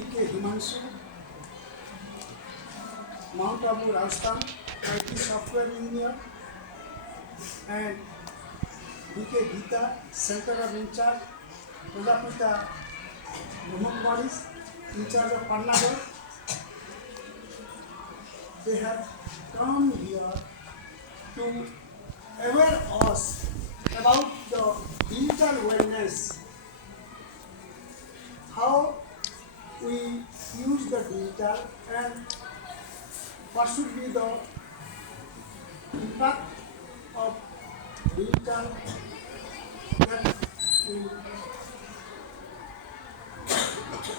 BK Himanshu, Mount Abu, Rajasthan, IT software engineer, and BK Geeta, Center of Incharge, Prajapita Brahmakumaris, in charge of Pannagar. They have come here to aware us about the digital wellness, how we use the digital and what should be the impact of digital that we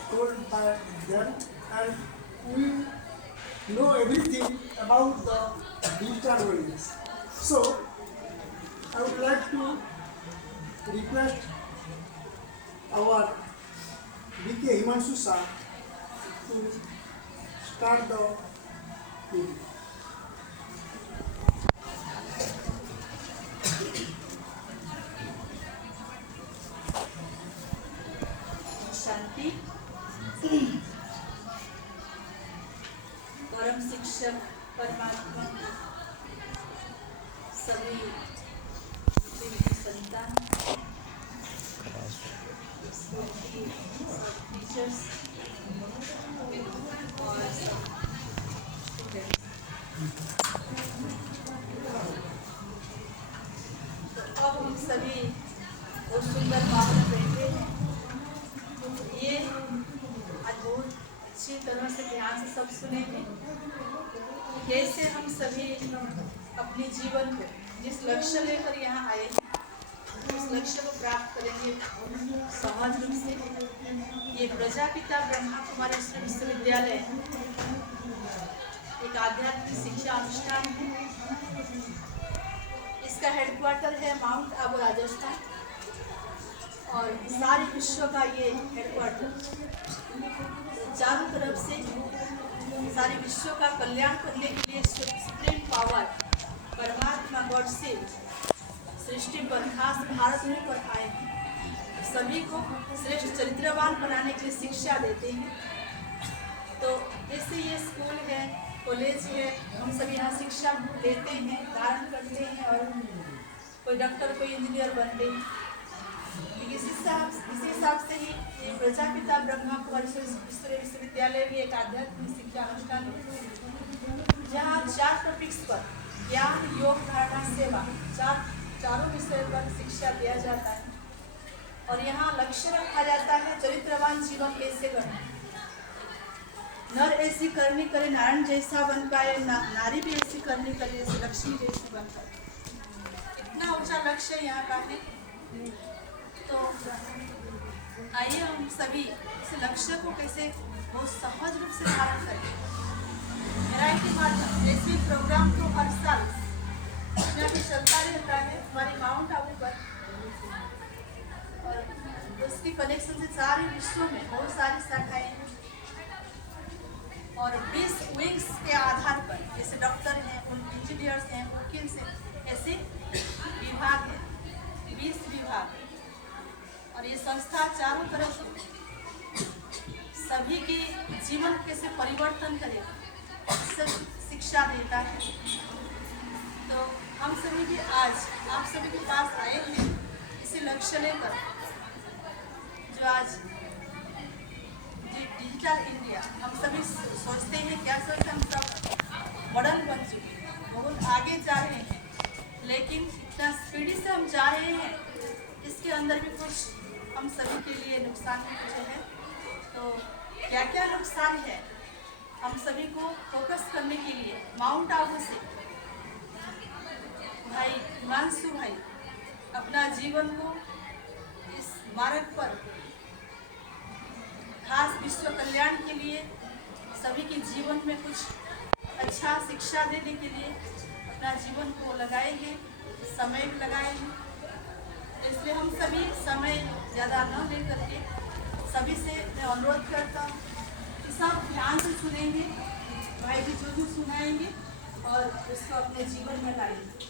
told by them, and we know everything about the digital wellness. So I would like to request our BK Himanshu sir to start the meeting. शांति। परम शिक्षक परमात्मा सभी संतान school की teachers और students, तो अब हम सभी बहुत सुंदर माहौल में बैठे हैं। ये आज बहुत अच्छी तरह से ध्यान से सब सुनेंगे कैसे हम सभी अपने जीवन को जिस लक्ष्य लेकर यहाँ आए हैं उस लक्ष्य को प्राप्त करेंगे सहज रूप से। ये प्रजापिता ब्रह्मा कुमारी विश्वविद्यालय एक आध्यात्मिक शिक्षा अनुष्ठान है। इसका हेडक्वार्टर है माउंट आबू, राजस्थान, और सारे विश्व का ये हेडक्वार्टर चारों तरफ से सारे विश्व का कल्याण करने के लिए सुप्रीम पावर परमात्मा गॉड से सृष्टि पर खास भारत में पर आए हैं। सभी को श्रेष्ठ चरित्रवान बनाने के लिए शिक्षा देते हैं। तो जैसे ये स्कूल है, कॉलेज है, हम सभी यहाँ शिक्षा लेते हैं, धारण करते हैं और कोई डॉक्टर, कोई इंजीनियर बनते हैं। इसी हिसाब से ही ये प्रजापिता ब्रह्मा कुमारी विश्वविद्यालय भी एक आध्यात्मिक शिक्षा अनुष्ठान है जहाँ 4 टॉपिक्स पर ज्ञान, योग, धारणा, सेवा चारों विषय पर शिक्षा दिया जाता है। और यहाँ लक्ष्य रखा जाता है चरित्रवान जीवन कैसे करना। नर ऐसी करनी करे नारायण जैसा बन पाए, नारी भी ऐसी करनी करे जैसे लक्ष्मी जैसी बन पाए। इतना ऊंचा लक्ष्य यहाँ का है। तो आइए हम सभी इस लक्ष्य को कैसे बहुत सहज रूप से धारण करें। मेरा एक ही बात है, जैसे प्रोग्राम तो हर साल यहाँ पे चलता रहता है हमारी माउंट आबू पर, और उसकी कनेक्शन से सारे विश्व में बहुत सारी शाखाएं हैं और 20 विंग्स के आधार पर जैसे डॉक्टर हैं, इंजीनियर्स हैं, वकील्स हैं, ऐसे विभाग हैं, 20 विभाग। और ये संस्था चारों तरफ सभी के जीवन कैसे परिवर्तन करेगा सब शिक्षा देता है। तो हम सभी भी आज आप सभी के पास आए हैं इसी लक्ष्य लेकर, जो आज डिजिटल इंडिया हम सभी सोचते हैं, क्या सोचते हैं, हम सब मॉडर्न बन चुके हैं, बहुत आगे जा रहे हैं, लेकिन इतना स्पीडी से हम जा रहे हैं, इसके अंदर भी कुछ हम सभी के लिए नुकसान पहुँचे हैं। तो क्या क्या नुकसान है हम सभी को फोकस करने के लिए माउंट आबू से भाई हिमांशु भाई अपना जीवन को इस मार्ग पर खास विश्व कल्याण के लिए सभी के जीवन में कुछ अच्छा शिक्षा देने के लिए अपना जीवन को लगाए हैं, समय भी लगाए हैं। इसलिए हम सभी समय ज़्यादा न लेकर के सभी से मैं अनुरोध करता हूँ कि सब ध्यान से सुनेंगे, भाई जी जो सुनाएंगे और उसको अपने जीवन में लाएंगे।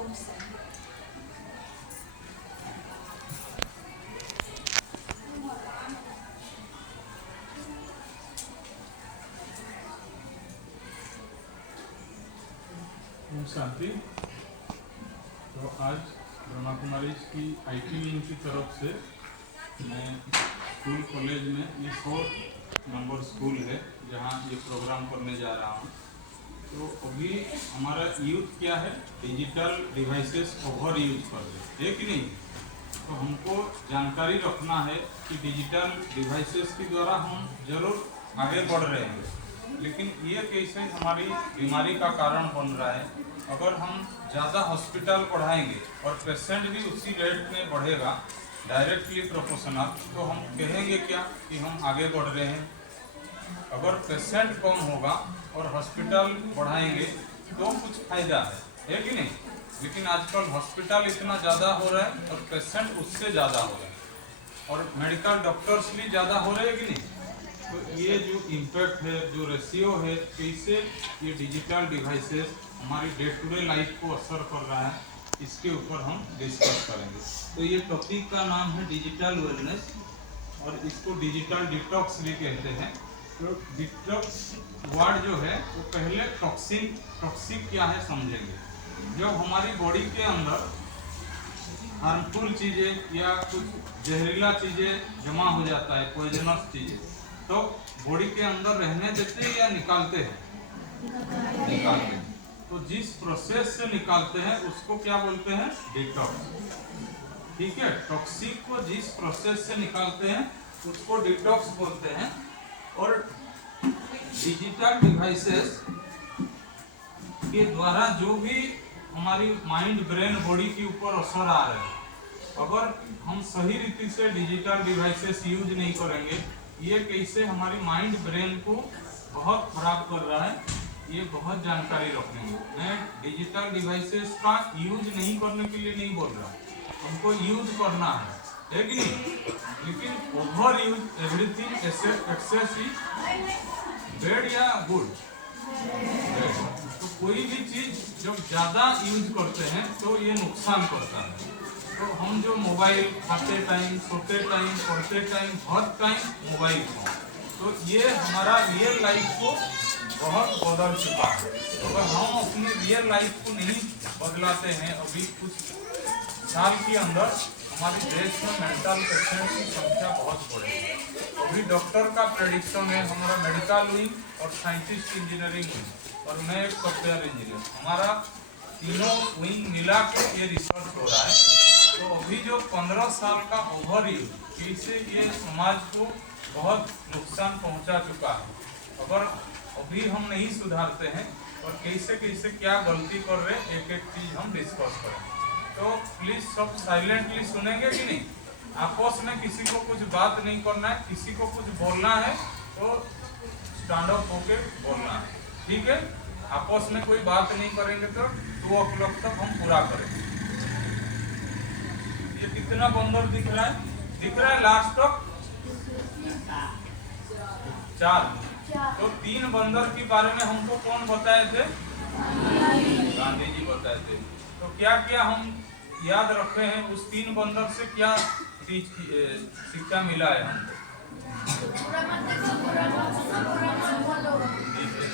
ओम शांति। शांति। तो आज ब्रह्मा कुमारी की IT विंग की तरफ से मैं स्कूल कॉलेज में ये 100 नंबर स्कूल है जहाँ ये प्रोग्राम करने जा रहा हूँ। तो अभी हमारा यूथ क्या है, डिजिटल डिवाइसेस ओवर यूज कर रहे है कि नहीं। तो हमको जानकारी रखना है कि डिजिटल डिवाइसेस के द्वारा हम जरूर आगे बढ़ रहे हैं, लेकिन ये कैसे हमारी बीमारी का कारण बन रहा है। अगर हम ज़्यादा हॉस्पिटल बढ़ाएंगे और पेशेंट भी उसी रेट में बढ़ेगा डायरेक्टली प्रोपोर्शनल, तो हम कहेंगे क्या कि हम आगे बढ़ रहे हैं। अगर पेशेंट कम होगा और हॉस्पिटल बढ़ाएंगे तो कुछ फायदा है कि नहीं। लेकिन आजकल हॉस्पिटल इतना ज़्यादा हो रहा है और पेशेंट उससे ज़्यादा हो रहा है और मेडिकल डॉक्टर्स भी ज़्यादा हो रहे हैं कि नहीं। तो ये जो इम्पैक्ट है, जो रेशियो है, कैसे ये डिजिटल डिवाइसेस हमारी डे टू डे लाइफ को असर कर रहा है, इसके ऊपर हम डिस्कस करेंगे। तो ये टॉपिक का नाम है डिजिटल वेलनेस और इसको डिजिटल डिटॉक्स भी कहते हैं। तो डिटॉक्स वर्ड जो है वो पहले टॉक्सिक क्या है समझेंगे। जब हमारी बॉडी के अंदर हार्मफुल चीज़ें या कुछ जहरीला चीज़ें जमा हो जाता है, पॉइजनस चीज़ें, तो बॉडी के अंदर रहने देते हैं या निकालते हैं? निकालते हैं। तो जिस प्रोसेस से निकालते हैं उसको क्या बोलते हैं? डिटॉक्स। ठीक है, टॉक्सिक को जिस प्रोसेस से निकालते हैं उसको डिटॉक्स बोलते हैं। और डिजिटल डिवाइसेस के द्वारा जो भी हमारी माइंड, ब्रेन, बॉडी के ऊपर असर आ रहा है, अगर हम सही रीति से डिजिटल डिवाइसेस यूज नहीं करेंगे, ये कैसे हमारी माइंड, ब्रेन को बहुत खराब कर रहा है, ये बहुत जानकारी रखेंगे। मैं डिजिटल डिवाइसेस का यूज नहीं करने के लिए नहीं बोल रहा, हमको यूज करना है कि नहीं। लेकिन over use everything excessive bad या गुड? तो कोई भी चीज जब ज्यादा यूज करते हैं तो ये नुकसान करता है। तो हम जो मोबाइल खाते टाइम, सोते टाइम, पढ़ते टाइम, हर टाइम मोबाइल फोन, तो ये हमारा रियल लाइफ को बहुत बदल चुका है। तो अगर हम अपने रियल लाइफ को नहीं बदलाते हैं, अभी कुछ साल के अंदर हमारे देश में मेंटल पेशेंट की संख्या बहुत बढ़ेगी। अभी डॉक्टर का प्रेडिक्शन है, हमारा मेडिकल विंग और साइंटिस्ट इंजीनियरिंग विंग और मैं एक सॉफ्टवेयर इंजीनियर, हमारा तीनों विंग मिला के ये रिसर्च हो रहा है। तो अभी जो 15 साल का ओवर यूज कैसे ये समाज को बहुत नुकसान पहुंचा चुका है। अगर अभी हम नहीं सुधारते हैं और कैसे कैसे क्या गलती कर रहे हैं, एक एक चीज हम डिस्कस करें। तो प्लीज सब साइलेंटली सुनेंगे कि नहीं। आपस में किसी को कुछ बात नहीं करना है, किसी को कुछ बोलना है तो स्टैंड अप होके बोलना है, ठीक है। आपस में कोई बात नहीं करेंगे तो 2 o'clock तक हम पूरा करेंगे। ये कितना बंदर दिख रहा है? दिख रहा है लास्ट तक 4। तो 3 बंदर के बारे में हमको कौन बताए थे? गांधी जी बताए थे। तो क्या क्या हम याद रखे हैं, उस 3 बंदर से क्या शिक्षा मिला है हमको?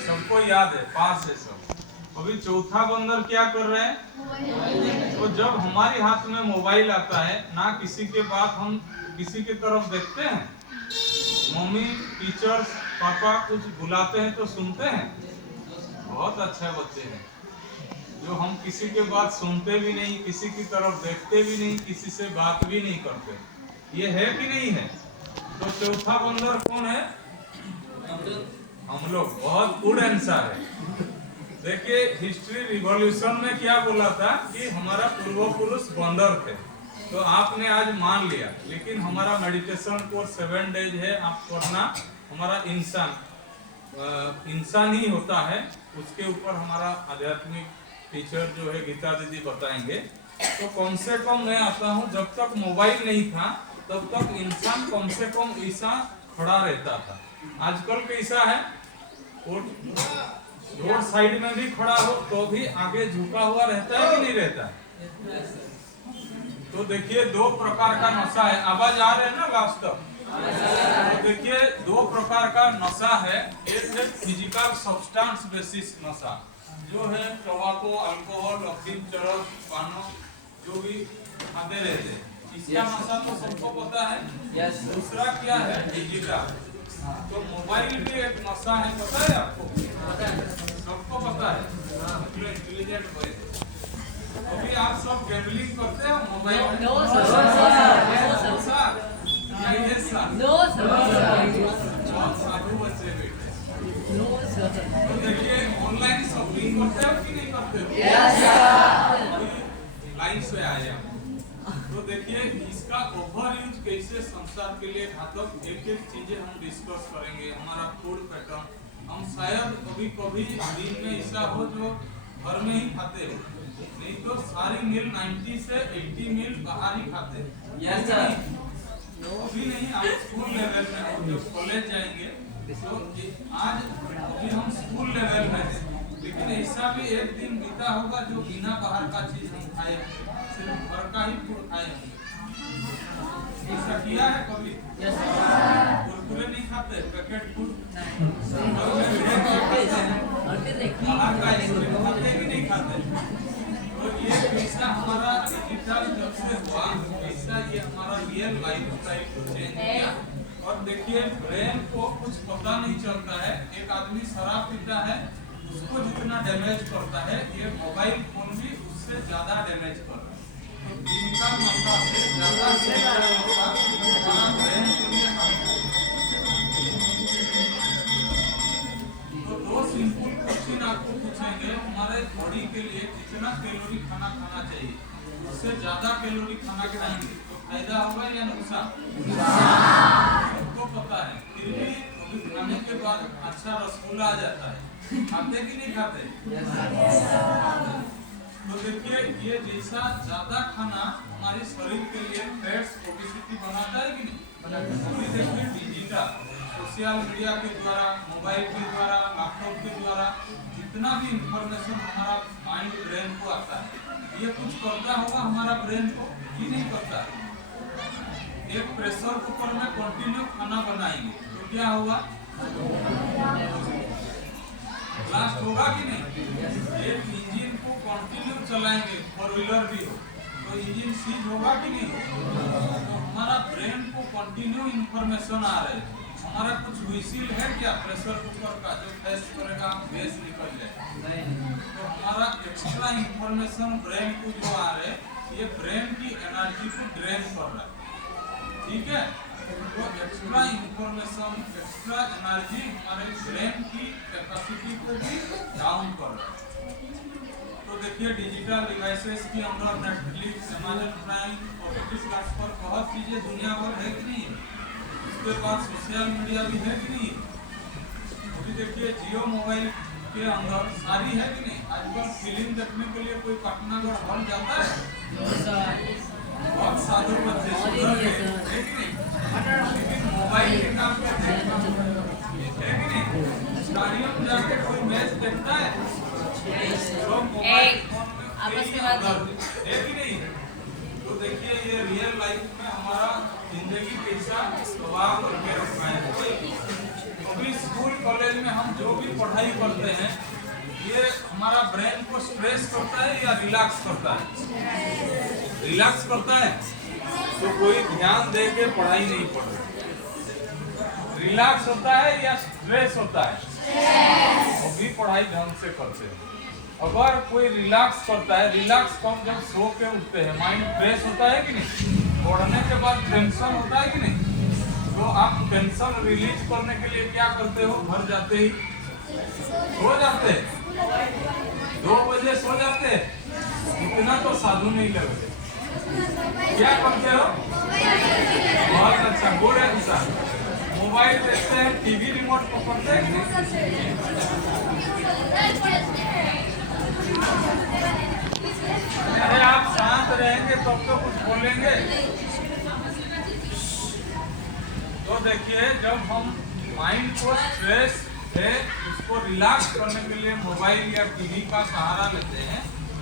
सबको याद है, पास है सब। अभी चौथा बंदर क्या कर रहे हैं? तो जब हमारे हाथ में मोबाइल आता है ना, किसी के बात हम किसी की तरफ देखते हैं, मम्मी, टीचर्स, पापा कुछ बुलाते हैं तो सुनते हैं। बहुत अच्छे बच्चे हैं जो हम किसी के बात सुनते भी नहीं, किसी की तरफ देखते भी नहीं, किसी से बात भी नहीं करते। ये है कि नहीं है? तो चौथा बंदर कौन है? हम लोग। बहुत गुड आंसर है। देखिए, हिस्ट्री रिवॉल्यूशन में क्या बोला था कि हमारा पूर्वपुरुष बंदर थे, तो आपने आज मान लिया। लेकिन हमारा मेडिटेशन कोर्स 7 डेज है, आप करना। हमारा इंसान ही होता है, उसके ऊपर हमारा आध्यात्मिक टीचर जो है गीता दीदी बताएंगे। तो कम से कम मैं आता हूँ, जब तक मोबाइल नहीं था तब तक इंसान कम से कम ऐसा खड़ा रहता था। आजकल कैसा है, रोड साइड में भी खड़ा हो तो भी आगे झुका हुआ रहता है कि नहीं रहता है? तो देखिए 2 प्रकार का नशा है। आवाज आ रहे हैं ना लास्ट तक? तो देखिए 2 प्रकार का नशा है। एक है फिजिकल सब्सटेंस बेसिस नशा, जो है टोबाको, अल्कोहल, अफीम, चरस, पानो जो भी खाते रहते हैं, इसका नशा तो सबको पता है। दूसरा क्या है, डिजिटल। तो मोबाइल भी एक नशा है, पता है आपको? सबको पता है, जो इंटेलिजेंट हुए। अभी आप सब गैम्बलिंग करते हो मोबाइल में? No sir, no sir, yes sir, no sir, बहुत साधु बच्चे बेटे। No sir. तो देखिए ऑनलाइन शॉपिंग करते हो कि नहीं करते हो? Yes sir. लाइन से आया। तो देखिए इसका ओवर यूज कैसे संसार के लिए घातक, एक एक चीजें हम डिस्कस करेंगे। हमारा फूड पैटर्न, हम शायद कभी कभी दिन में ऐसा हो जो घर में ही खाते हो, नहीं तो सारी मील 90 से 80 मील बाहर ही खाते हैं। Yes sir. अभी नहीं, आप स्कूल लेवल में हो, जब कॉलेज जाएंगे तो आज अभी हम स्कूल लेवल में हैं, लेकिन ऐसा भी एक दिन बीता होगा जो बिना बाहर का चीज हम खाए, सिर्फ घर का ही फूड खाए होंगे। ऐसा किया है कभी? Yes sir. कुरकुरे नहीं खाते, पैकेट फूड नहीं। घर में भेज के खाते हैं, और फिर देखिए बाहर का आइसक्रीम खाते कि नहीं खाते? तो ये कैसा हमारा डिजिटल जब से हुआ, कैसा ये हमारा रियल लाइफ स्टाइल को चेंज किया। और देखिए ब्रेन को कुछ पता नहीं चलता है। एक आदमी शराब पीता है, उसको जितना डैमेज करता है ये मोबाइल फोन भी उससे ज्यादा डैमेज कर रहा है। तो डिजिटल नशा से ज्यादा से ज्यादा नशा हमारा ब्रेन के लिए हानिकारक है। तो दो सिंपल क्वेश्चन आपको पूछेंगे, हमारे बॉडी के लिए कितना कैलोरी खाना खाना चाहिए? उससे ज्यादा कैलोरी खाना खाएंगे तो फायदा होगा या नुकसान? सबको पता है, फिर भी कभी खाने के बाद अच्छा रसगुल्ला आ जाता है, खाते कि नहीं खाते? तो देखिए ये जैसा ज्यादा खाना हमारे शरीर के लिए फैट्स, ओबेसिटी बनाता है कि नहीं? अभी देखिए डिजिटल सोशल मीडिया के द्वारा, मोबाइल के द्वारा, लैपटॉप के द्वारा जितना भी इंफॉर्मेशन हमारा माइंड ब्रेन को आता है, ये कुछ करता होगा हमारा ब्रेन को कि नहीं करता? एक प्रेशर कुकर में कंटिन्यू खाना बनाएंगे तो क्या होगा? ब्लास्ट होगा कि नहीं? एक इंजन को कंटिन्यू चलाएंगे, फोर व्हीलर भी हो तो इंजन सीज होगा कि नहीं? तो हमारा ब्रेन को कंटिन्यू इंफॉर्मेशन आ रहे हैं। हमारा कुछ व्हीसिल है क्या प्रेशर कुकर का जो फेस करेगा, गैस निकल जाए? तो हमारा एक्स्ट्रा इंफॉर्मेशन ब्रेन को जो आ रहे हैं, ये ब्रेन की एनर्जी को ड्रेन कर रहा है, ठीक है? तो एक्स्ट्रा इंफॉर्मेशन, एक्स्ट्रा एनर्जी हमारे ब्रेन की कैपेसिटी को भी डाउन कर रहा है। तो देखिए डिजिटल डिवाइसेस के अंदर Netflix, Amazon prime, OTT platform बहुत चीजें दुनिया भर है कि नहीं? उसके बाद सोशल मीडिया भी है कि नहीं? अभी देखिए जियो मोबाइल के अंदर सारी है कि नहीं? आजकल फिल्म देखने के लिए कोई पाटनागढ़ हॉल जाता है? बहुत साधु बच्चे सुधर गए, है कि नहीं? लेकिन मोबाइल के काम करते हैं, है कि नहीं? स्टेडियम जाके कोई मैच देखता है? लोग मोबाइल फोन में है कि नहीं? तो देखिए ये रियल लाइफ में हमारा जिंदगी कैसा प्रभाव करके रखा है। अभी स्कूल कॉलेज में हम जो भी पढ़ाई करते हैं, ये हमारा ब्रेन को स्ट्रेस करता है या रिलैक्स करता है? रिलैक्स करता है तो कोई ध्यान दे के पढ़ाई नहीं पढ़ रहा। रिलैक्स होता है या स्ट्रेस होता है? वो भी पढ़ाई ढंग से करते हैं। अगर कोई रिलैक्स करता है, रिलैक्स कब? जब सो के उठते हैं, माइंड फ्रेश होता है कि नहीं? पढ़ने के बाद टेंशन होता है कि नहीं? तो आप टेंशन रिलीज करने के लिए क्या करते हो? घर जाते ही सो जाते, 2 बजे सो जाते, इतना तो साधु नहीं लगते। क्या करते हो? बहुत अच्छा, गुड आंसर। मोबाइल देखते हैं, टीवी रिमोट पकड़ते हैं कि नहीं? अरे आप शांत रहेंगे तब तो कुछ बोलेंगे। तो देखिए जब हम माइंड को स्ट्रेस है उसको रिलैक्स करने के लिए मोबाइल या टीवी का सहारा लेते हैं,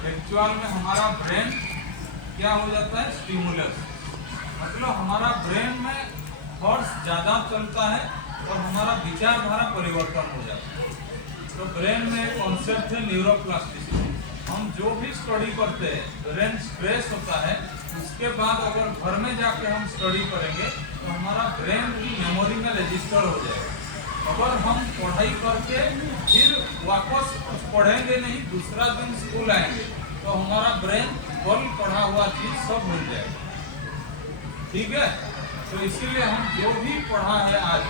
एक्चुअल में हमारा ब्रेन क्या हो जाता है? स्टिमुलस। मतलब हमारा ब्रेन में थॉट्स ज़्यादा चलता है और हमारा विचारधारा परिवर्तन हो जाता है। तो ब्रेन में कॉन्सेप्ट है न्यूरोप्लास्टिसिटी। हम जो भी स्टडी करते हैं, ब्रेन स्ट्रेस होता है, उसके बाद अगर घर में जाके हम स्टडी करेंगे तो हमारा ब्रेन की मेमोरी में रजिस्टर हो जाएगा। अगर हम पढ़ाई करके फिर वापस पढ़ेंगे नहीं, दूसरा दिन स्कूल आएंगे तो हमारा ब्रेन कल पढ़ा हुआ चीज सब भूल जाएगा। ठीक है, तो इसीलिए हम जो भी पढ़ा है आज,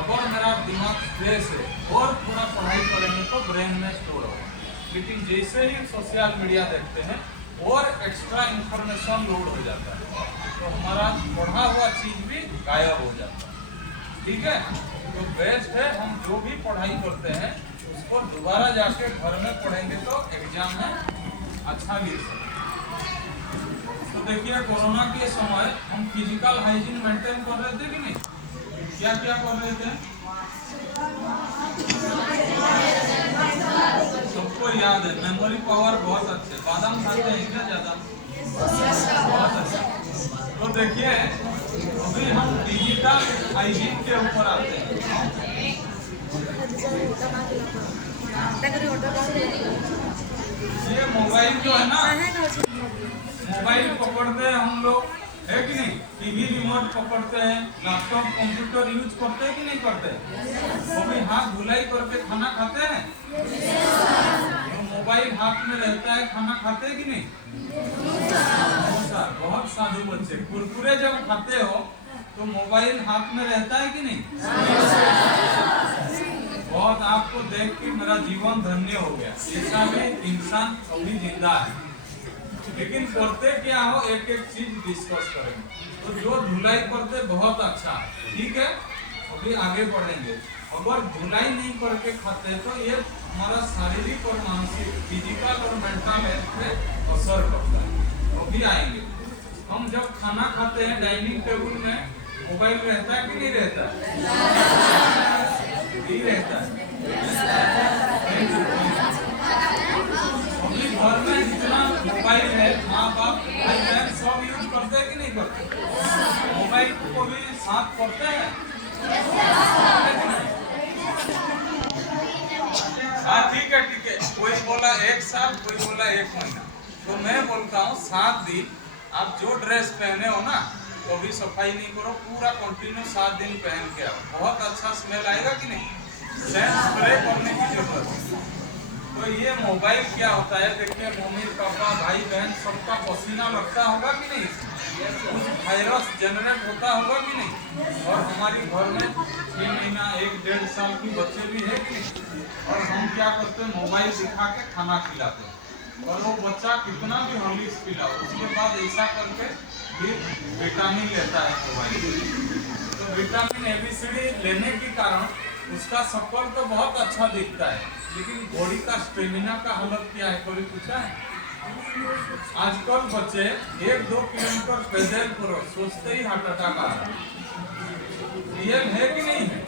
अगर मेरा दिमाग स्ट्रेस है और थोड़ा पढ़ाई करेंगे तो ब्रेन में स्टोर होगा। लेकिन जैसे ही सोशल मीडिया देखते हैं और एक्स्ट्रा इंफॉर्मेशन लोड हो जाता है तो हमारा पढ़ा हुआ चीज भी गायब हो जाता है। ठीक है, तो बेस्ट है हम जो भी पढ़ाई करते हैं उसको दोबारा जाके घर में पढ़ेंगे तो एग्जाम में अच्छा लिख सकते। तो देखिए, कोरोना के समय हम फिजिकल हाइजीन मेंटेन कर रहे थे कि नहीं? क्या क्या कर रहे थे? सबको याद है, मेमोरी पावर बहुत अच्छे। बादाम खाते हैं क्या ज्यादा? बहुत अच्छा। तो देखिए, अभी हम डिजिटल हाइजीन के ऊपर आते हैं। ये मोबाइल जो है ना, मोबाइल पकड़ते हैं हम लोग, है कि नहीं? टीवी रिमोट पकड़ते हैं, लैपटॉप कंप्यूटर यूज करते हैं कि नहीं करते? वो भी हाथ धुलाई करके खाना खाते हैं। तो मोबाइल हाथ में रहता है, खाना खाते हैं कि नहीं? बहुत साधु बच्चे कुरकुरे जब खाते हो तो मोबाइल हाथ में रहता है कि नहीं? बहुत, आपको देख के मेरा जीवन धन्य हो गया। ऐसा भी इंसान अभी जिंदा है। लेकिन करते क्या हो, एक एक चीज डिस्कस करेंगे। तो जो धुलाई करते बहुत अच्छा, ठीक है, अभी आगे बढ़ेंगे। अगर धुलाई नहीं करके खाते तो ये हमारा शारीरिक और मानसिक, फिजिकल और मेंटल हेल्थ पे असर करता है। अभी आएंगे। हम जब खाना खाते हैं डाइनिंग टेबल में मोबाइल रहता है कि नहीं रहता? नहीं रहता है। अभी घर में जितना मोबाइल है, माँ बाप भाई बहन सब यूज करते हैं कि नहीं करते? मोबाइल को भी साथ करते हैं। हाँ, ठीक है, ठीक है। कोई बोला 1 साल, कोई बोला 1 महीना। तो मैं बोलता हूँ 7 दिन आप जो ड्रेस पहने हो ना, तो भी सफाई नहीं करो, पूरा कंटिन्यू 7 दिन पहन के आओ। बहुत अच्छा स्मेल आएगा कि नहीं? सेंट स्प्रे करने की जरूरत है। तो ये मोबाइल क्या होता है, देखिए, मम्मी पापा भाई बहन सबका पसीना लगता होगा कि नहीं? कुछ वायरस जनरेट होता होगा कि नहीं? और हमारी घर में 6 महीना 1-1.5 साल की बच्चे भी है कि नहीं? और हम क्या करते हैं, मोबाइल दिखा के खाना खिलाते हैं। और वो बच्चा कितना भी हॉर्लिक्स पिलाओ, उसके बाद ऐसा करके फिर विटामिन लेता है मोबाइल। तो विटामिन ABCD लेने के कारण उसका शक्ल तो बहुत अच्छा दिखता है, लेकिन बॉडी का स्टेमिना का हालत क्या है, कभी पूछा है? आजकल बच्चे 1-2 किलोमीटर पैदल करो, सोचते ही हार्ट अटैक आ रहा है। रियल है कि नहीं है?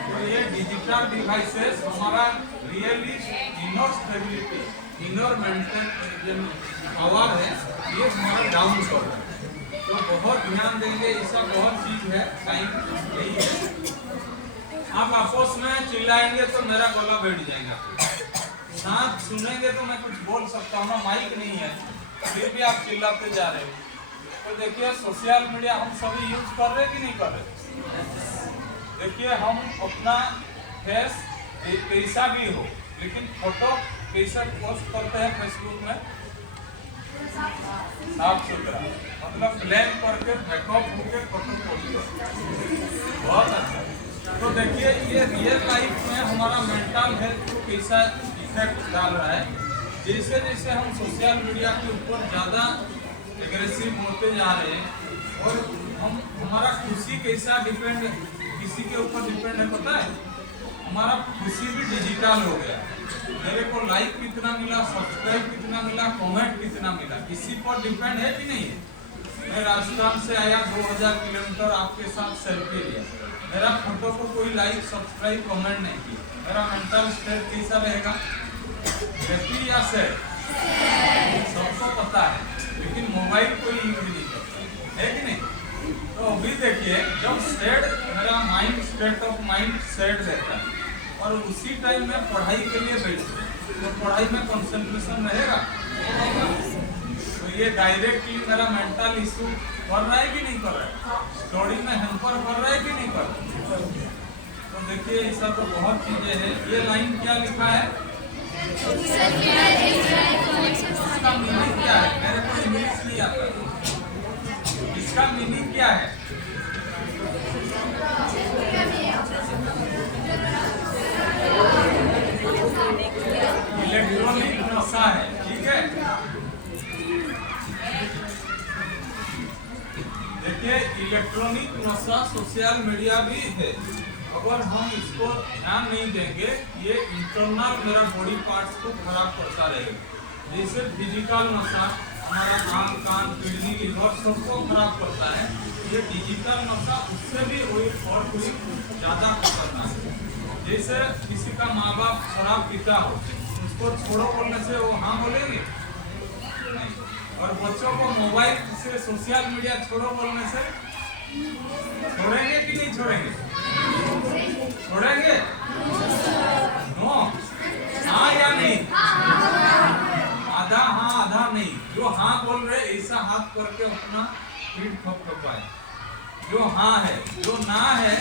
तो ये डिजिटल डिवाइसेस हमारा really inner stability, inner mental power है, ये हमारा डाउन कर रहा है। तो बहुत ध्यान देंगे, ऐसा बहुत चीज है, टाइम यही है। आप आपस में चिल्लाएंगे तो मेरा गला बैठ जाएगा। साथ सुनेंगे तो मैं कुछ बोल सकता हूँ ना, माइक नहीं है, फिर भी आप चिल्लाते जा रहे हो। तो देखिए, सोशल मीडिया हम सभी यूज कर रहे कि नहीं कर रहे? देखिए, हम अपना फेस कैसा भी हो, लेकिन फोटो कैसे पोस्ट करते हैं फेसबुक में? साफ सुथरा, मतलब ब्लैक करके मेकअप होके फोटो पोस्ट करते, बहुत अच्छा। तो देखिए, ये रियल लाइफ में हमारा मेंटल हेल्थ को कैसा इफेक्ट डाल रहा है। जैसे जैसे हम सोशल मीडिया के ऊपर ज़्यादा एग्रेसिव होते जा रहे हैं, और हमारा खुशी कैसा डिपेंड, किसी के ऊपर डिपेंड है पता है? हमारा खुशी भी डिजिटल हो गया। मेरे को लाइक कितना मिला, सब्सक्राइब कितना मिला, कमेंट कितना मिला, इसी पर डिपेंड है कि नहीं है? मैं राजस्थान से आया, 2000 किलोमीटर आपके साथ सेल्फी लिया, मेरा फोटो को कोई लाइक सब्सक्राइब कमेंट नहीं किया, मेरा मेंटल स्टेट कैसा रहेगा? हैप्पी या सैड? सबको पता है, लेकिन मोबाइल कोई यूज नहीं करता है कि नहीं? तो अभी देखिए, जब सैड, मेरा mind state of mind sad रहता है, और उसी टाइम में पढ़ाई के लिए बैठे तो पढ़ाई में कंसंट्रेशन रहेगा। तो ये डायरेक्टली मेरा मेंटल इशू कर रहा है कि नहीं कर रहा है, स्टडी में हैम्पर कर रहा है कि नहीं कर रहा है। तो देखिए ऐसा तो बहुत चीजें हैं। ये लाइन क्या लिखा है, इसका मीनिंग क्या है, मेरे को इंग्लिश नहीं आता, इसका मीनिंग क्या है। इलेक्ट्रॉनिक नशा है, ठीक है। देखिए इलेक्ट्रॉनिक नशा सोशल मीडिया भी है। अगर हम इसको ध्यान नहीं देंगे ये इंटरनल मेरा बॉडी पार्ट्स को खराब करता रहेगा। जैसे फिजिकल नशा हमारा आंख कान किडनी लिवर सबको खराब करता है, ये डिजिटल नशा उससे भी और कोई ज़्यादा करता है। जैसे किसी का माँ बाप शराब पीता हो, उसको छोड़ो बोलने से वो हाँ बोलेंगे, और बच्चों को मोबाइल से सोशल मीडिया छोड़ो बोलने से छोड़ेंगे कि नहीं छोड़ेंगे, छोड़ेंगे नो, हाँ या नहीं, आधा हाँ आधा नहीं। जो हाँ बोल रहे ऐसा हाथ करके अपना पीठ थपथपाए, जो हाँ है। जो ना है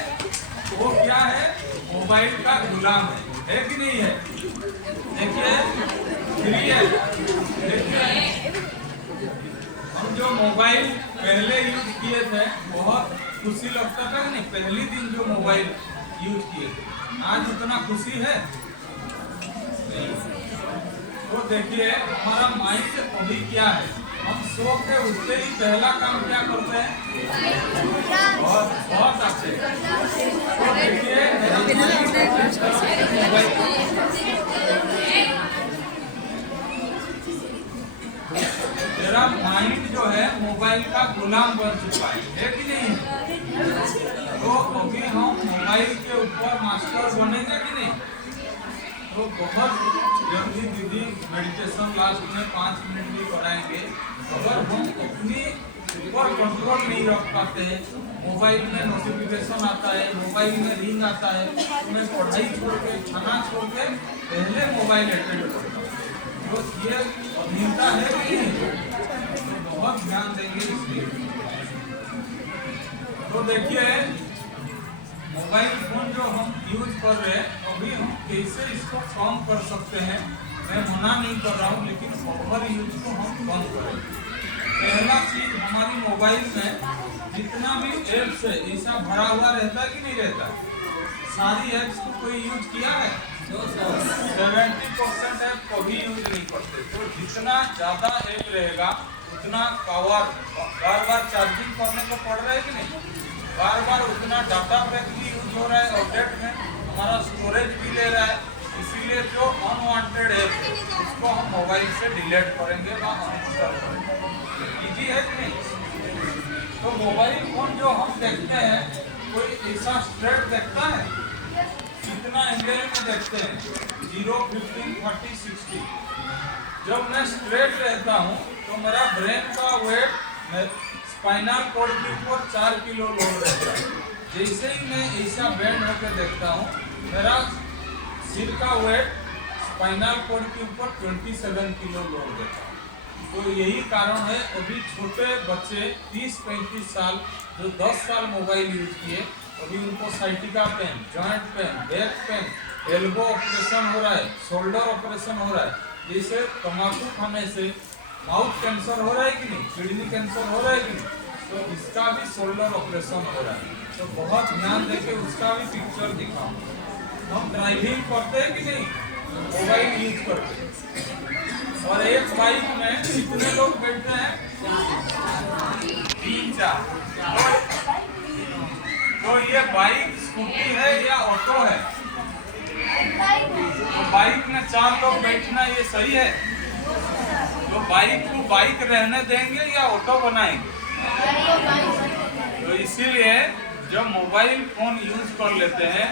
वो क्या है, मोबाइल का गुलाम है कि नहीं है। देखिए फ्री है, देखिए हम जो मोबाइल पहले यूज किए थे बहुत खुशी लगता था नहीं, पहली दिन जो मोबाइल यूज किए थे, आज उतना खुशी है। तो देखिए हमारा माइंड अभी क्या है, हम सो के उठते ही पहला काम क्या करते हैं, बहुत बहुत अच्छे। तो देखिए मेरा माइंड जो है मोबाइल का गुलाम बन चुका है कि नहीं। तो अभी हम मोबाइल के ऊपर मास्टर बनेंगे कि नहीं। तो बहुत जल्दी दीदी मेडिटेशन लास्ट में 5 मिनट भी कराएंगे। अगर हम अपनी ऊपर कंट्रोल नहीं रख पाते हैं, मोबाइल में नोटिफिकेशन आता है, मोबाइल में रिंग आता है, तो मैं पढ़ाई छोड़ के खाना छोड़ के पहले मोबाइल अटेंड करता हूँ। तो ये अधीनता है कि तो बहुत ध्यान देंगे इसलिए। तो देखिए मोबाइल फोन जो हम यूज कर रहे हैं अभी हम कैसे इसको कम कर सकते हैं। मैं मना नहीं कर रहा हूँ, लेकिन ओवर यूज को हम कम करें। पहला चीज हमारी मोबाइल में जितना भी एप्स है ऐसा भरा हुआ रहता है कि नहीं रहता। सारी एप्स को कोई यूज किया है, 70% ऐप कभी यूज नहीं करते। तो जितना ज्यादा ऐप रहेगा उतना पावर बार बार चार्जिंग करने को पड़ रहा है कि नहीं, बार बार उतना डाटा पैक भी यूज हो रहा है, अपडेट में हमारा स्टोरेज भी ले रहा है। इसीलिए जो अनवांटेड है उसको हम मोबाइल से डिलीट करेंगे या अनइंस्टॉल करेंगे। इजी है कि नहीं। तो मोबाइल फोन जो हम देखते हैं कोई ऐसा स्ट्रेट देखता है, कितना एंगल में देखते हैं, 0, 15, 30, 60। जब मैं स्ट्रेट रहता हूँ तो मेरा ब्रेन का वेट स्पाइनल कॉर्ड के ऊपर 4 किलो लोड रहता है। जैसे ही मैं ऐसा बेंड होकर देखता हूँ मेरा सिर का वेट स्पाइनल कॉर्ड के ऊपर 27 किलो लोड देता है। तो यही कारण है अभी छोटे बच्चे 30-35 साल जो 10 साल मोबाइल यूज किए अभी उनको sciatica pain, joint pain, back pain, elbow operation हो रहा है, शोल्डर ऑपरेशन हो रहा है। जैसे तम्बाकू खाने से माउथ कैंसर हो रहा है कि नहीं, किडनी कैंसर हो रहा है कि नहीं, तो इसका भी शोल्डर ऑपरेशन हो रहा है। तो बहुत ध्यान देके उसका भी पिक्चर दिखाओ। हम ड्राइविंग करते हैं कि नहीं, मोबाइल यूज करते, और एक बाइक में कितने लोग बैठते हैं, 3-4। तो ये बाइक स्कूटी है या ऑटो है, तो बाइक में 4 लोग बैठना ये सही है। तो बाइक को बाइक रहने देंगे या ऑटो बनाएंगे। तो इसीलिए जब मोबाइल फोन यूज कर लेते हैं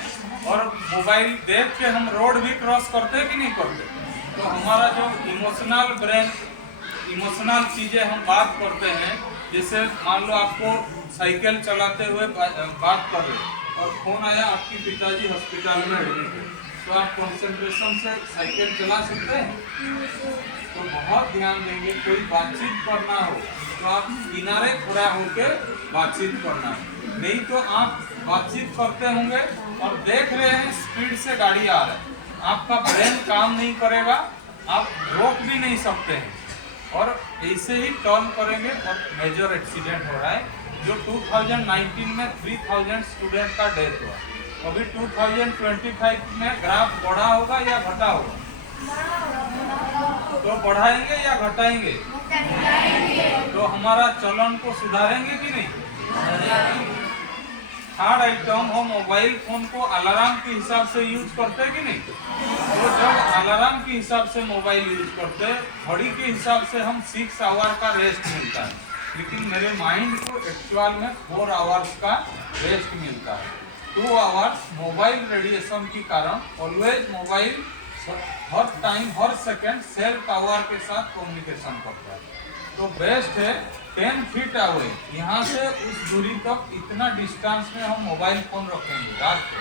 और मोबाइल देख के हम रोड भी क्रॉस करते हैं कि नहीं करते, तो हमारा जो इमोशनल ब्रेन, इमोशनल चीजें हम बात करते हैं, जैसे मान लो आपको साइकिल चलाते हुए बात कर रहे और फोन आया आपकी पिताजी हॉस्पिटल में एडमिट है, तो आप कंसंट्रेशन से साइकिल चला सकते हैं। तो बहुत ध्यान देंगे, कोई बातचीत करना हो तो आप किनारे खड़ा होकर बातचीत करना, नहीं तो आप बातचीत करते होंगे और देख रहे हैं स्पीड से गाड़ी आ रहा है, आपका ब्रेन काम नहीं करेगा, आप रोक भी नहीं सकते हैं और ऐसे ही टर्न करेंगे और मेजर एक्सीडेंट हो रहा है। जो 2019 में 3000 स्टूडेंट का डेथ हुआ, अभी 2025 में ग्राफ बढ़ा होगा या घटा होगा? तो बढ़ाएंगे या घटाएंगे? तो हमारा चलन को सुधारेंगे कि नहीं? थर्ड आइटम, हम मोबाइल फोन को अलार्म के हिसाब से यूज करते हैं कि नहीं? तो जब अलार्म के हिसाब से मोबाइल यूज करते हैं, घड़ी के हिसाब से हम 6 आवर का रेस्ट मिलता है, लेकिन मेरे माइंड को एक्चुअल में 4 आवर्स का रेस्ट मिलता है। 2 आवर्स मोबाइल रेडिएशन के कारण ऑलवेज मोबाइल हर टाइम हर सेकेंड सेल टावर के साथ कम्युनिकेशन करता है। तो बेस्ट है 10 फीट अवे, यहाँ से उस दूरी तक इतना डिस्टेंस में हम मोबाइल फोन रखेंगे रात को,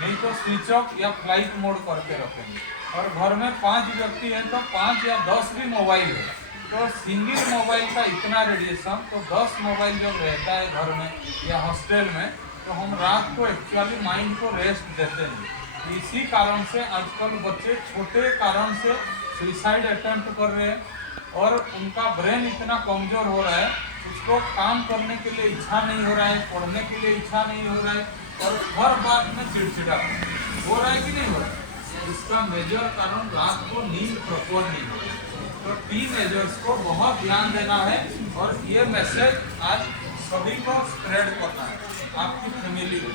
नहीं तो स्विच ऑफ या फ्लाइट मोड करके रखेंगे। और घर में 5 व्यक्ति हैं तो 5 या 10 भी मोबाइल है, तो सिंगल मोबाइल का इतना रेडिएशन, तो 10 मोबाइल जब रहता है घर में या हॉस्टल में, तो हम रात को एक्चुअली माइंड को रेस्ट देते हैं। इसी कारण से आजकल बच्चे छोटे कारण से सुसाइड अटेम्प्ट कर रहे हैं और उनका ब्रेन इतना कमजोर हो रहा है, उसको काम करने के लिए इच्छा नहीं हो रहा है, पढ़ने के लिए इच्छा नहीं हो रहा है और हर बात में चिड़चिड़ा हो रहा है कि नहीं हो रहा है। इसका मेजर कारण रात को नींद प्रॉपर नहीं हो रही। तो टीनेजर्स को बहुत ध्यान देना है और ये मैसेज आज सभी को स्प्रेड करना है, आपकी फैमिली को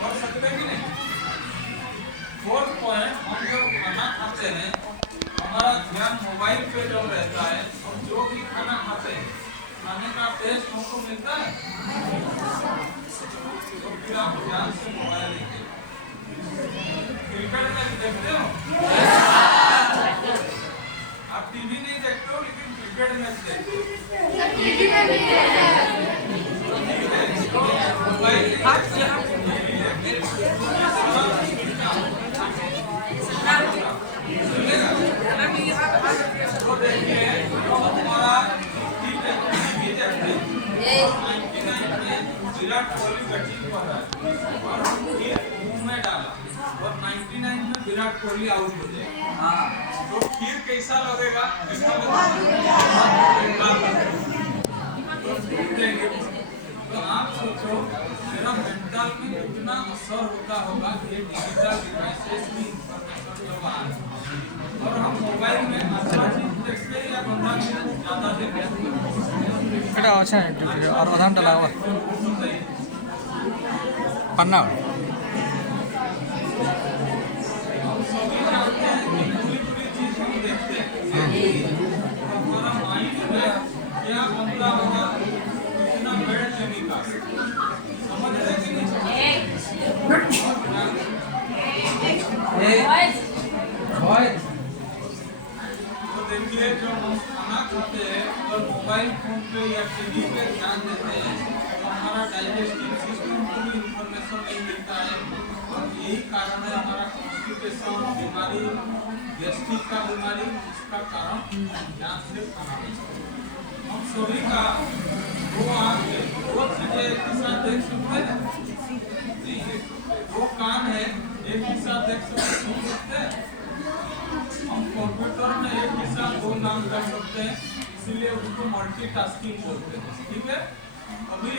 कर सकते हैं कि नहीं। 4th पॉइंट, हम जब खाना खाते हैं हमारा ध्यान मोबाइल पे जब रहता है, हम जो भी खाना खाते हैं खाने का टेस्ट हमको मिलता है, तो फिर आप ध्यान से मोबाइल देखिए। क्रिकेट मैच देखते हो? आप टीवी नहीं देखते हो लेकिन क्रिकेट मैच देखते हो। तो देखिए हमारा विराट कोहली बैटिंग कर रहा है और फिर मुंह में डाला और 99 में विराट कोहली आउट हो जाए, तो फिर कैसा लगेगा? तो आप सोचो मेरा मेंटल में कितना असर होता होगा ये डिजिटल डिवाइसेस की इंफॉर्मेशन जब आ रही है और हम मोबाइल में अच्छा चीज देखते हैं या गंदा चीज ज्यादा देखते हैं। এটা আছে আর অধানটা লাগাবো পান্না हमारा माइंड में क्या बदला होगा, कितना बैड केमिकल समझ रहे कि नहीं? तो देखिए जब हम खाना खाते हैं और मोबाइल फोन पे या टीवी पे ध्यान देते हैं तो हमारा डाइजेस्टिव सिस्टम को भी इंफॉर्मेशन नहीं मिलता है और यही कारण है हमारा कॉन्स्टिपेशन बीमारी, गैस्ट्रिक का बीमारी, इसका कारण ध्यान से खाना चाहिए। हम सभी का दो आँख है, दो चीजें एक ही साथ देख सकते हैं नहीं, दो कान है एक ही साथ देख सकते सुन सकते हैं। हम कंप्यूटर में एक ही साथ 2 काम कर सकते हैं, इसीलिए उसको मल्टीटास्किंग बोलते हैं। ठीक है, अभी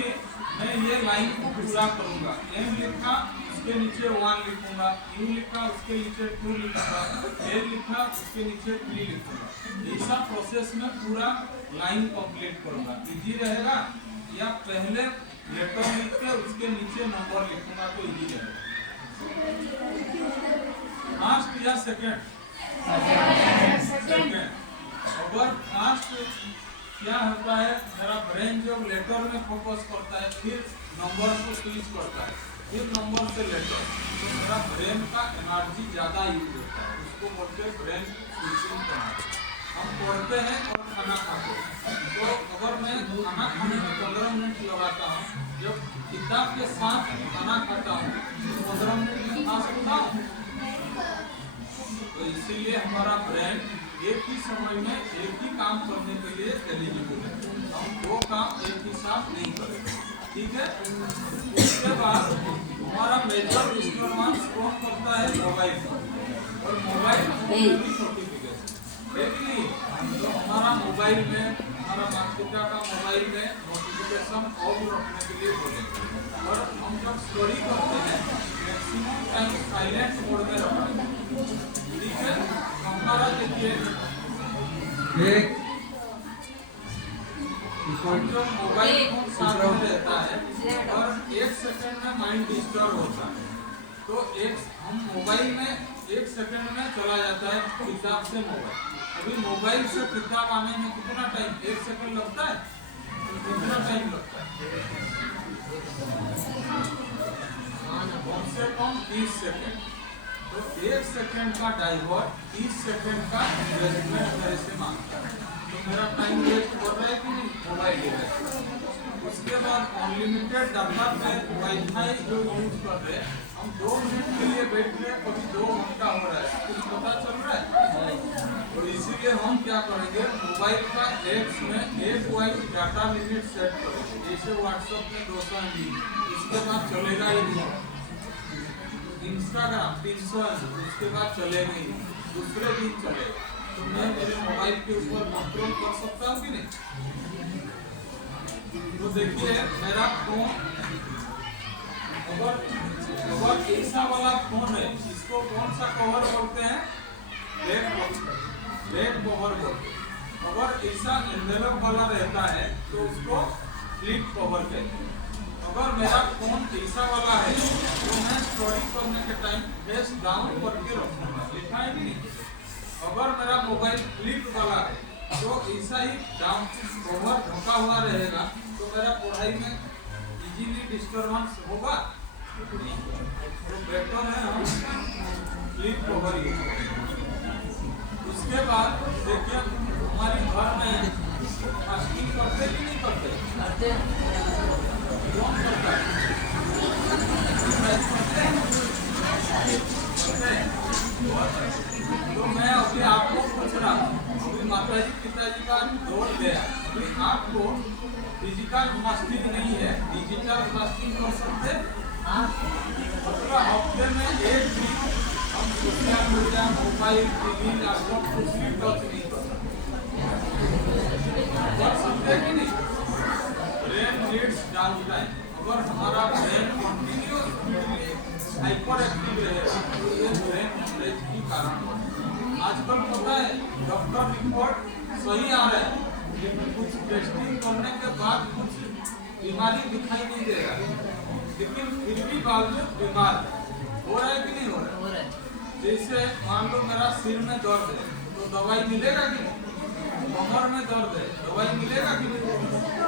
मैं ये लाइन को पूरा करूंगा, एम लिखा उसके नीचे 1 लिखूंगा, यू लिखा उसके नीचे 2 लिखूंगा, ए लिखा उसके नीचे 3 लिखूंगा। ऐसा प्रोसेस में पूरा लाइन कंप्लीट करूंगा, इजी रहेगा। या पहले लेटर लिख के उसके नीचे नंबर लिखूंगा तो इजी रहेगा। फर्स्ट या सेकंड? सेकंड। अगर फर्स्ट क्या होता है, मेरा ब्रेन जब लेटर में फोकस करता है फिर नंबर को स्विच करता है, फिर नंबर से लेटर, तो मेरा ब्रेन का एनर्जी ज़्यादा यूज होता है, उसको बोलते हैं ब्रेन स्विचिंग करना। हम पढ़ते हैं और खाना खाते हैं, तो अगर मैं खाना खाने में 15 मिनट लगाता हूँ, जब किताब के साथ खाना खाता हूँ तो 15 मिनट खा सकता हूँ। इसीलिए हमारा ब्रेन एक ही समय में एक ही काम करने के लिए एलिजिबल है। हम दो काम एक ही साथ नहीं करेंगे, ठीक है। उसके बाद हमारा मेजर डिस्टर्बेंस कौन करता है? मोबाइल फोन, और मोबाइल नोटिफिकेशन। देखिए तो हमारा मोबाइल में, हमारा माता पिता का मोबाइल में नोटिफिकेशन ऑफ रखने के लिए बोलेंगे, और हम जब स्टोरी करते हैं मैक्सिमम टाइम साइलेंट मोड में रखते हैं, ठीक है। हमारा देखिए जो मोबाइल फोन साथ में रहता है और 1 सेकंड में माइंड डिस्टर्ब होता है, तो हम मोबाइल में 1 सेकंड में चला जाता है किताब से मोबाइल। अभी मोबाइल से किताब आने में कितना टाइम? 1 सेकंड लगता है? कितना टाइम लगता है? कम से कम 30 सेकंड। तो 1 सेकंड का डाइवर्ट 30 सेकंड का इन्वेस्टमेंट मेरे से मांगता है, तो मेरा टाइम वेस्ट हो रहा है कि नहीं? Mobile device. उसके बाद अनलिमिटेड डाटा पे वाईफाई जो यूज कर रहे हैं, हम 2 मिनट के लिए बैठ रहे हैं, कभी 2 घंटा हो रहा है, कुछ पता चल रहा है? तो इसीलिए हम क्या करेंगे, मोबाइल का एप्स में एक वाइज डाटा लिमिट सेट करेंगे, जैसे व्हाट्सएप में 200 MB, इसके बाद चलेगा ही नहीं। इंस्टाग्राम 300 MB, उसके बाद चलेगा ही नहीं, दूसरे दिन चलेगा। तो मैं मेरे मोबाइल के ऊपर कंट्रोल कर सकता हूँ कि नहीं? तो देखिए मेरा फोन अगर ऐसा वाला फोन है, इसको कौन सा कवर बोलते हैं? बैक कवर बोलते हैं। अगर ऐसा एनवेलप वाला रहता है तो उसको फ्लिप कवर कहते हैं। अगर मेरा फोन ऐसा वाला है तो मैं स्टोरी करने के टाइम फेस डाउन करके रखूंगा, लिखा है कि नहीं? अगर मेरा मोबाइल फ्लिप वाला है तो ऐसा ही डाउन कवर ढका हुआ रहेगा, तो मेरा पढ़ाई में इजीली डिस्टर्बेंस होगा। तो बेटर है हम फ्लिप कवर यूज करें। उसके बाद देखिए हमारे घर में फास्टिंग करते कि नहीं करते? कौन करता है? तो मैं अभी आपको पूछ रहा हूँ, अभी माताजी पिताजी का दौर गया, अभी आपको फिजिकल फास्टिंग नहीं है, डिजिटल फास्टिंग कर सकते। मतलब हफ्ते में एक दिन हम social media, mobile, TV, laptop कुछ भी टच नहीं कर सकते कि नहीं? Brain needs down time. अगर हमारा ब्रेन कंटिन्यूअसली हाइपर एक्टिव रहेगा तो ये ब्रेन हेमरेज की कारण होगा। आजकल पता है डॉक्टर रिपोर्ट सही आ रहा है, लेकिन कुछ टेस्टिंग करने के बाद कुछ बीमारी दिखाई नहीं दे रहा है, लेकिन फिर भी बावजूद बीमार हो रहा है कि नहीं हो रहा है? जैसे मान लो मेरा सिर में दर्द है तो दवाई मिलेगा कि नहीं? कमर में दर्द है दवाई मिलेगा कि नहीं?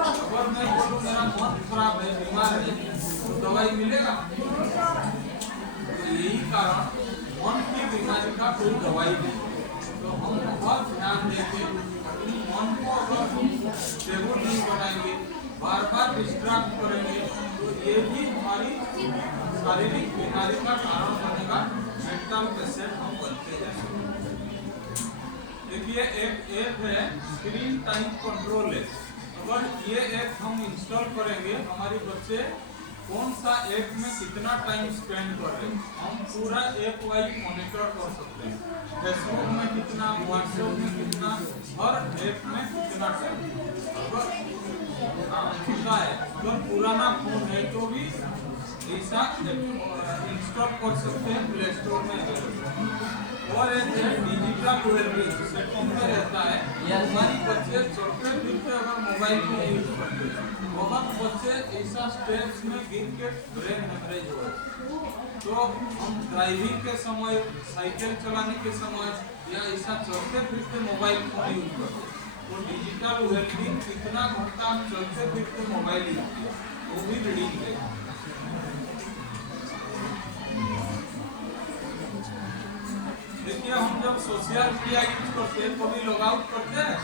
अगर मैं बोलूँ मेरा मन खराब है, बीमार है, तो दवाई मिलेगा? तो यही कारण मन की बीमारी का कोई दवाई नहीं। तो हम बहुत ध्यान देके अपने मन को अगर स्टेबल नहीं बनाएंगे, बार बार डिस्ट्रैक्ट करेंगे, तो ये भी हमारी शारीरिक बीमारी का कारण बनेगा। मेंटल पेशेंट हम बनते जाएंगे। देखिए एक ऐप है स्क्रीन टाइम कंट्रोल ऐप। अगर ये ऐप हम इंस्टॉल करेंगे, हमारे बच्चे कौन सा ऐप में कितना टाइम स्पेंड कर रहे हैं हम पूरा ऐप वाइज मॉनिटर कर सकते हैं। फेसबुक में कितना, व्हाट्सएप में कितना, हर ऐप में कितना टाइम। अगर होता है अगर पुराना फोन है तो भी ऐसा इंस्टॉल कर सकते हैं, प्ले स्टोर में। और एक डिजिटल वेलबींग सेटिंग में रहता है, हमारी बच्चे चलते फिरते अगर मोबाइल को यूज करते हैं, बहुत बच्चे ऐसा स्टेप्स में गिर के ब्रेन हेमरेज हो रहा है। तो हम ड्राइविंग के समय, साइकिल चलाने के समय या ऐसा चलते फिरते मोबाइल फोन यूज करते हैं, तो डिजिटल वेलबींग कितना घंटा हम चलते फिरते मोबाइल यूज किया वो भी रीडिंग देगा। देखिए हम जब सोशल मीडिया यूज करते हैं कभी लॉग आउट करते हैं,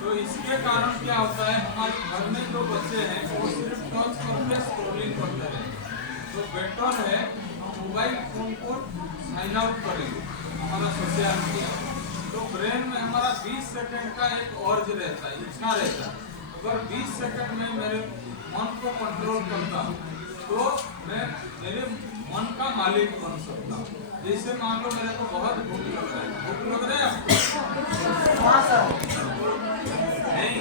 तो इसके कारण क्या होता है, हमारे घर में जो बच्चे हैं वो सिर्फ टच करके स्क्रॉलिंग करते हैं। तो बेटर है मोबाइल फोन को साइन आउट करेंगे हमारा सोशल मीडिया, तो ब्रेन में हमारा 20 सेकंड का एक अर्ज रहता है, इच्छा रहता है। अगर 20 सेकंड में मेरे मन को कंट्रोल करता हूँ तो मैं मेरे मन का मालिक बन सकता हूँ। जैसे मान लो मेरे को बहुत भूख लग रहा है, भूख लग रहा है आपको? नहीं,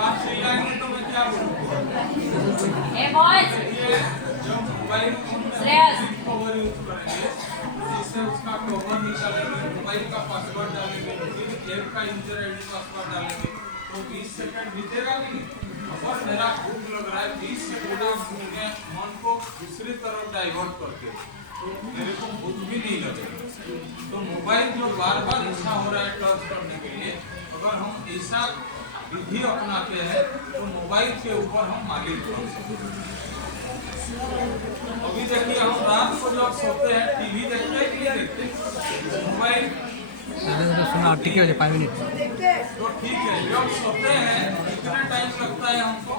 आप चिल्लाएंगे तो मैं क्या बोलूँगा? जब मोबाइल फोन में कवर यूज करेंगे, जिससे उसका कवर निकालेंगे, मोबाइल का पासवर्ड डालेंगे, फिर ऐप का यूजर आईडी पासवर्ड डालेंगे, तो 20 सेकंड बीतेगा कि नहीं? अगर मेरा भूख लग रहा है, 20 सेकंड में मन को दूसरी तरफ डाइवर्ट करके, तो मेरे को भूख भी नहीं लगेगा। तो मोबाइल जो बार बार इच्छा हो रहा है टच करने के लिए, अगर हम ऐसा विधि अपनाते हैं तो मोबाइल के ऊपर हम मालिक बन सकते हैं। अभी देखिए हम रात को जब सोते हैं टीवी देखते हैं कि नहीं देखते, मोबाइल सुना टिके हो जाए 5 मिनट। तो ठीक है, जब सोते हैं कितना टाइम लगता है हमको?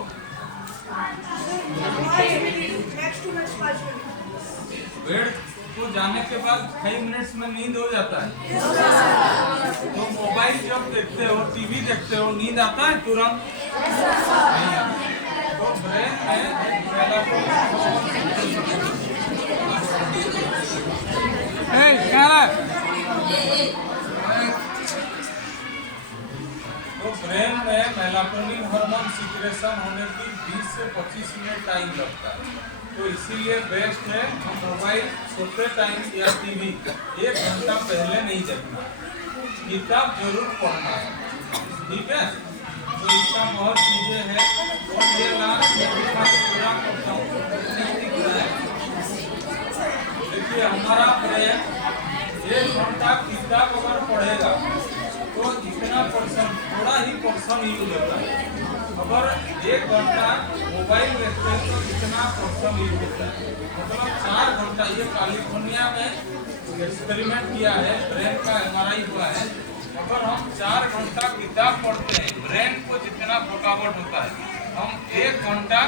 बेड को जाने के बाद 5 मिनट्स में नींद हो जाता है। तो मोबाइल जब देखते हो, टीवी देखते हो, नींद आता है तुरंत? नहीं आता। तो ब्रेन में मेलाटोनिन हार्मोन सिक्रेशन होने की 20 से 25 मिनट टाइम लगता है। तो इसीलिए बेस्ट है हम मोबाइल सोते टाइम या टीवी 1 घंटा पहले नहीं देखना, किताब जरूर पढ़ना है, ठीक है? तो इसका बहुत चीजें हैं और ये लास्ट पूरा करता हूँ। देखिए हमारा ब्रेन 1 घंटा किताब अगर पढ़ेगा तो इतना परसेंट, थोड़ा ही परसेंट यूज होता है। अगर 1 घंटा मोबाइल देखते हैं तो इतना परसेंट यूज होता है, मतलब 4 घंटा। ये कैलिफोर्निया में एक्सपेरिमेंट किया है, ब्रेन का MRI हुआ है। अगर हम 4 घंटा किताब पढ़ते हैं, ब्रेन को जितना थकावट होता है, हम 1 घंटा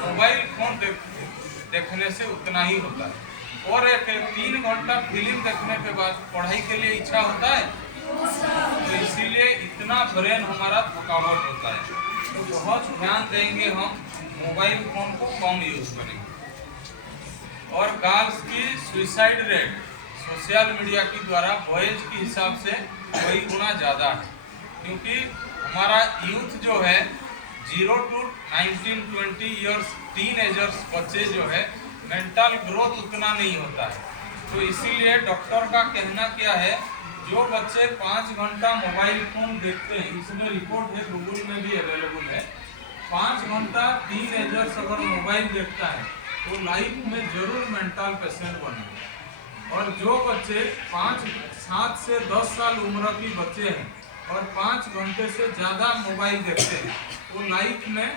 मोबाइल फोन देखने से उतना ही होता है। और 3 घंटा फिल्म देखने के बाद पढ़ाई के लिए इच्छा होता है, तो इसीलिए इतना ब्रेन हमारा थकावट होता है। तो बहुत ध्यान देंगे, हम मोबाइल फोन को कम यूज करेंगे। और गर्ल्स की सुसाइड रेट सोशल मीडिया के द्वारा बॉयज के हिसाब से कई गुना ज़्यादा है, क्योंकि हमारा यूथ जो है 0 to 19-20 ईयर्स टीनएजर्स बच्चे जो है मेंटल ग्रोथ उतना नहीं होता है। तो इसीलिए डॉक्टर का कहना क्या है, जो बच्चे 5 घंटा मोबाइल फोन देखते हैं, इसमें रिपोर्ट है, गूगल में भी अवेलेबल है, 5 घंटा टीनएजर्स अगर मोबाइल देखता है तो लाइफ में जरूर मेंटल पेशेंट बनेगा। और जो बच्चे 7 से 10 साल उम्र की बच्चे हैं और 5 घंटे से ज़्यादा मोबाइल देखते हैं, तो लाइफ में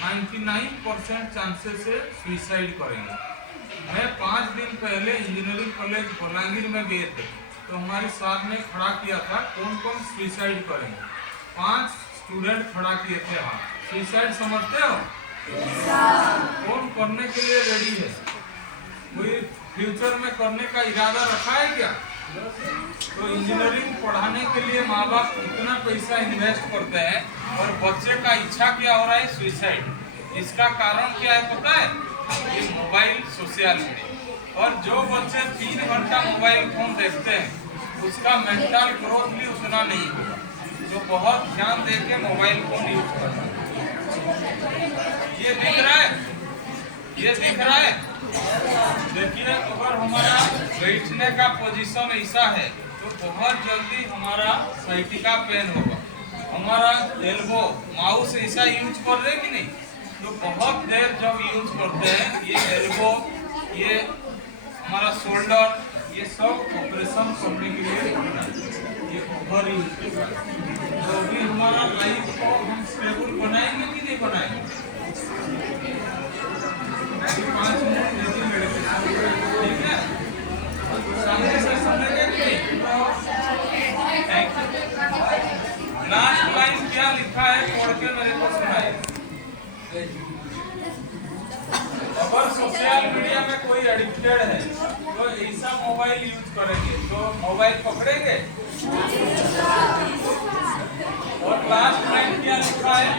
99% चांसेस से सुसाइड करेंगे। मैं 5 दिन पहले इंजीनियरिंग कॉलेज बलांगीर में गए थे, तो हमारे साथ में खड़ा किया था कौन कौन सुसाइड करेंगे। 5 स्टूडेंट खड़ा किए थे। हाँ, सुसाइड समझते हो? कौन करने के लिए रेडी है? कोई फ्यूचर में करने का इरादा रखा है क्या? तो इंजीनियरिंग पढ़ाने के लिए माँ बाप इतना पैसा इन्वेस्ट करते हैं और बच्चे का इच्छा क्या हो रहा है? सुसाइड। इसका कारण क्या है पता है? ये मोबाइल, सोशल मीडिया। और जो बच्चे 3 घंटा मोबाइल फोन देखते हैं उसका मेंटल ग्रोथ भी उतना नहीं होगा। तो बहुत ध्यान देके मोबाइल फोन यूज करना। ये दिख रहा है? ये दिख रहा है? देखिए अगर हमारा बैठने का पोजीशन ऐसा है तो बहुत जल्दी हमारा साइटिका पेन होगा। हमारा एल्बो, माउस ऐसा यूज कर रहे कि नहीं, तो बहुत देर जब यूज करते हैं ये एल्बो, ये हमारा शोल्डर, ये सब ऑपरेशन करने के लिए होता है, ये ओवर यूज करता है। तो अभी हमारा लाइफ को हम स्टेबल बनाएंगे कि नहीं बनाएंगे? 5 मिनट मेडिटेशन, ठीक है? एडिक्टेड है तो ऐसा मोबाइल यूज करेंगे तो मोबाइल पकड़ेंगे। और लास्ट लाइन क्या लिखा है?